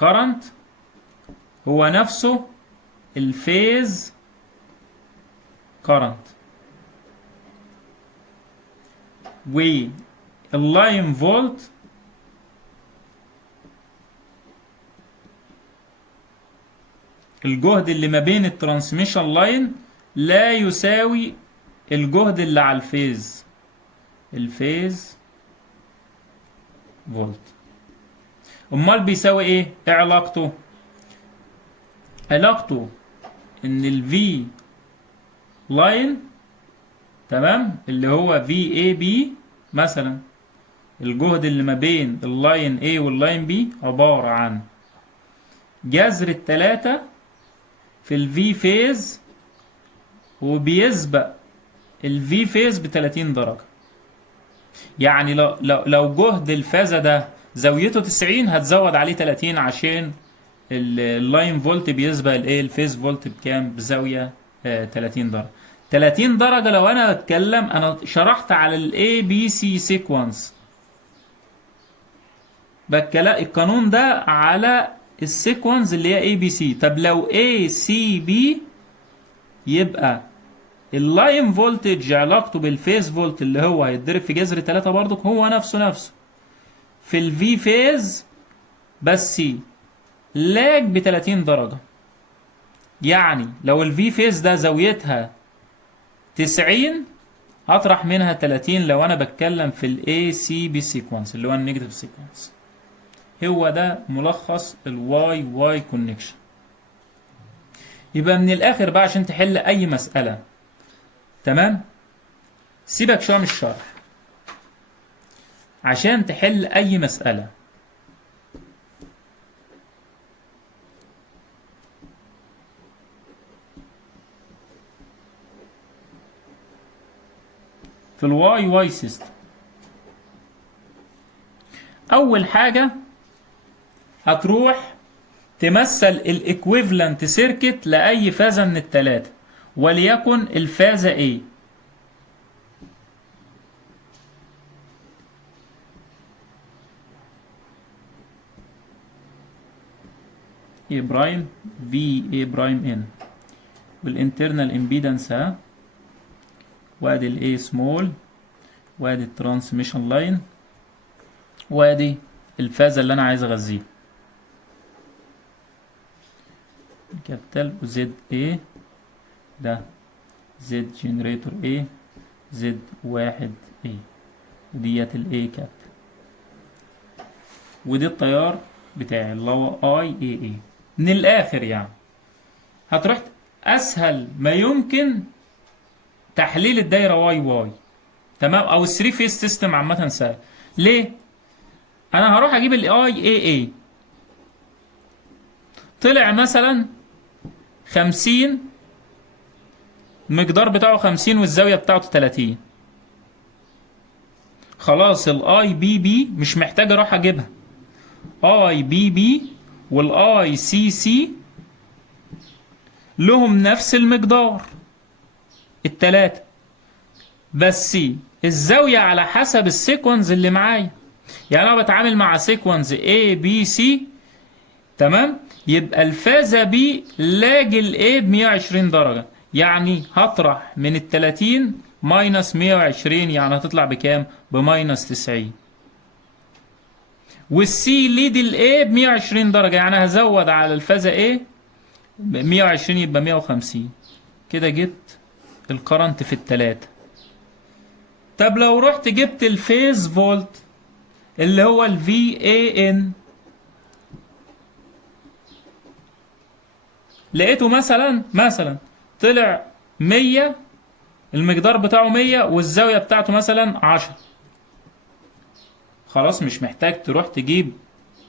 كارنت هو نفسه الفيز كارنت، واللاين فولت الجهد اللي ما بين الترانسميشن لاين لا يساوي الجهد اللي على الفيز فولت. امال بيساوي ايه؟ ايه علاقته؟ علاقته ان الفي لاين، تمام، اللي هو في اي بي مثلا، الجهد اللي ما بين اللاين A واللاين B عبارة عن جذر التلاتة في الفي فيز، وبيسبق الفي فيز ب30 درجة. يعني لو جهد الفازة ده زاويته 90 هتزود عليه 30 عشان اللاين فولت بيسبق الايه الفيز فولت بكام؟ بزاوية 30 درجة. 30 درجة لو انا بتكلم، انا شرحت على الاي بي سي سيكونس، بتكلم القانون ده على السيكونس اللي هي اي بي سي. طب لو اي سي بي يبقى اللاين فولتج علاقته بالفيز فولت اللي هو هيتضرب في جذر 3 برضك هو نفسه في الفي فيز، بس لاج ب 30 درجة. يعني لو الفي فيز ده زاويتها 90 هطرح منها 30 لو انا بتكلم في الاي سي بي سيكونس اللي هو النيجاتيف سيكونس. هو ده ملخص الواي واي كونكشن. يبقى من الاخر بقى عشان تحل اي مسألة، تمام، سيبك شوية من الشرح. عشان تحل اي مسألة في الواي واي سيستم، اول حاجة هتروح تمثل الايكويفالنت سيركت لاي فازة من التلاتة، وليكن الفازة A. A برايم في A برايم N، والانترنال امبيدنس ها، وادي الاي سمول، وادي الترانسميشن لاين، وادي الفازة اللي انا عايز اغذيها كابيتال، وزد A ده زد جنريتور A، زد واحد A، وديت الاي كاب، ودي التيار بتاعي اللي هو اي اي اي. من الاخر يعني هتروح اسهل ما يمكن تحليل الدايره واي واي، تمام، او الثري فيس سيستم عامه سهل. ليه؟ انا هروح اجيب الاي اي اي، طلع مثلا 50، المقدار بتاعه 50 والزاويه بتاعته 30، خلاص الاي بي بي مش محتاج اروح اجيبها. اي بي بي والاي سي سي لهم نفس المقدار التلاتة، بس الزاوية على حسب السيكونز اللي معايا. يعني انا بتعامل مع سيكونز A B C، تمام، يبقى الفازة B لاج ال A ب 120 درجة، يعني هطرح من ال 30 ماينس 120، يعني هتطلع بكام؟ بماينس 90. والسي ليد الاي ب 120 درجة، يعني هزود على الفازة A ب 120 يبقى 150. كده جبت الكرنت في التلاتة. طب لو رحت جبت الفيز فولت اللي هو ال VAN، لقيته مثلا طلع 100، المقدار بتاعه 100 والزاوية بتاعته مثلا 10. خلاص مش محتاج تروح تجيب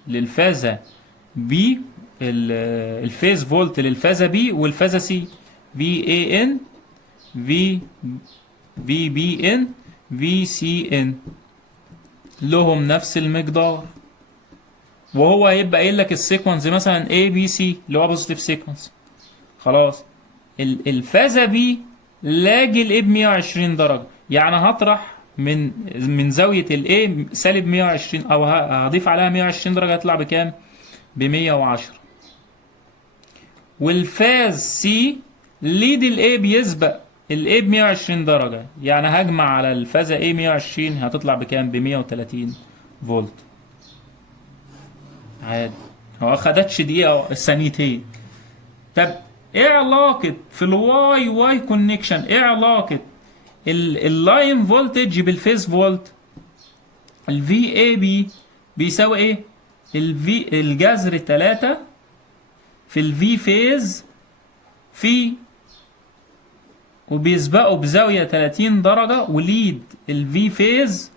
للفازة B الفيز فولت للفازة B والفازة C، VAN VBN VCN لهم نفس المقدار، وهو هيبقى قايل لك السيكونس مثلا A B C اللي هو بوزيتيف سيكونس. خلاص الفازة B لاج ال A ب 120 درجة، يعني هطرح من زاوية ال A سالب 120 او هضيف عليها 120 درجة، هيطلع بكام؟ ب 110. والفاز سي ليد الاي بيسبق الاي ب 120 درجة، يعني هجمع على الفازة اي 120 هتطلع بكام؟ ب 130 فولت عادي. هو خدتش دقيقة ثانيتين. طب ايه علاقة في الواي واي كونكشن، ايه علاقة اللاين فولتج بالفيز فولت؟ الفي اي بي بيساوي ايه؟ الفي الجذر 3 في الفي فيز في، وبيسبقوا بزاوية 30 درجة، وليد الفي فيز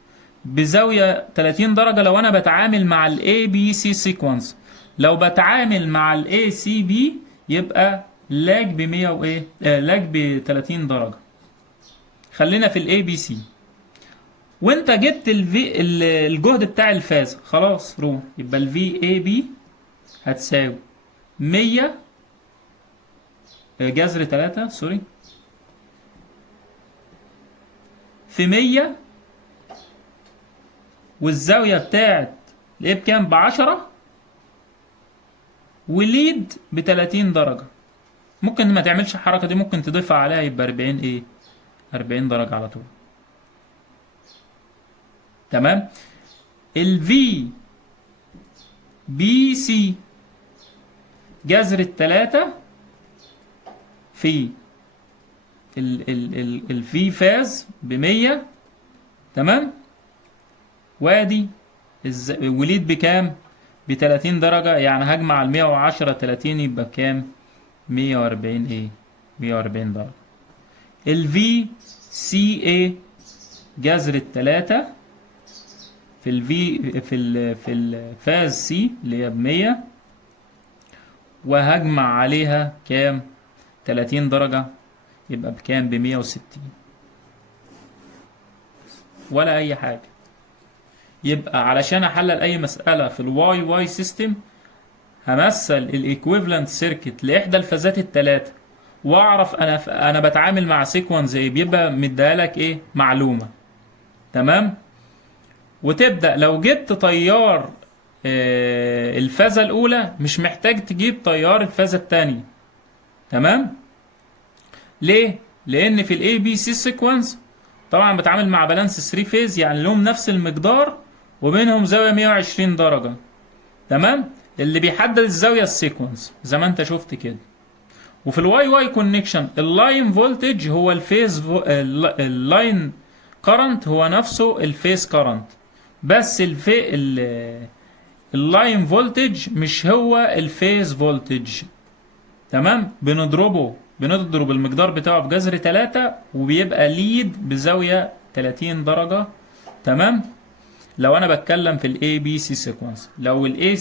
بزاوية 30 درجة لو أنا بتعامل مع ال ABC سيكونس. لو بتعامل مع ال ACB يبقى لاج ب 100 وإيه؟ لاج ب 30 درجة. خلينا في ال ABC. وأنت جبت الجهد بتاع الفاز، خلاص روح، يبقى ال VAB هتساوي 100 جذر 3 سوري في 100، والزاوية بتاعت الايه بكام؟ ب10، وليد ب30 درجة. ممكن ما تعملش الحركة دي، ممكن تضيفها عليها يبقى 40 ايه؟ 40 درجة على طول. تمام. الفي بي سي جذر 3 في الفي فاز ب100. تمام. وادي وليد بكام؟ ب30 درجة، يعني هجمع على 110 30 يبقى بكام؟ 140 ايه؟ 140 درجة. الفي سي اي جذر 3 في في الفاز سي اللي هي ب100، وهجمع عليها كام؟ 30 درجة يبقى بكام؟ ب160. ولا أي حاجة. يبقى علشان أحلل أي مسألة في الواي واي سيستم همثل الإيكويفالنت سيركت لإحدى الفازات الثلاثة، وأعرف أنا بتعامل مع سيكونس إيه، بيبقى مديهالك إيه؟ معلومة. تمام؟ وتبدأ لو جبت تيار الفازة الأولى مش محتاج تجيب تيار الفازة الثانية. تمام؟ ليه؟ لأن في الاي بي سي سيكونس طبعا بتعامل مع بالانس 3 فيز، يعني لهم نفس المقدار وبينهم زاوية 120 درجة. تمام؟ اللي بيحدد الزاوية السيكونس زي ما انت شفت كده. وفي الواي واي كونكشن اللاين فولتج هو الفيز اللاين كارنت هو نفسه الفيز كارنت، بس اللاين فولتج مش هو الفيز فولتج. تمام. بنضرب المقدار بتاعه في جذر 3 وبيبقى ليد بزاوية 30 درجة. تمام. لو انا بتكلم في الاي بي سي سيكونس، لو الاي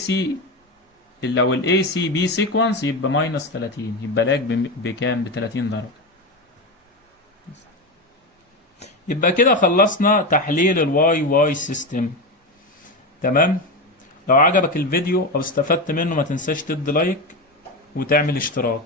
سي بي سيكونس يبقى ماينس 30، يبقى لاج بكام؟ ب 30 درجة. يبقى كده خلصنا تحليل الواي واي سيستم. تمام. لو عجبك الفيديو او استفدت منه ما تنساش تدي لايك وتعمل اشتراك.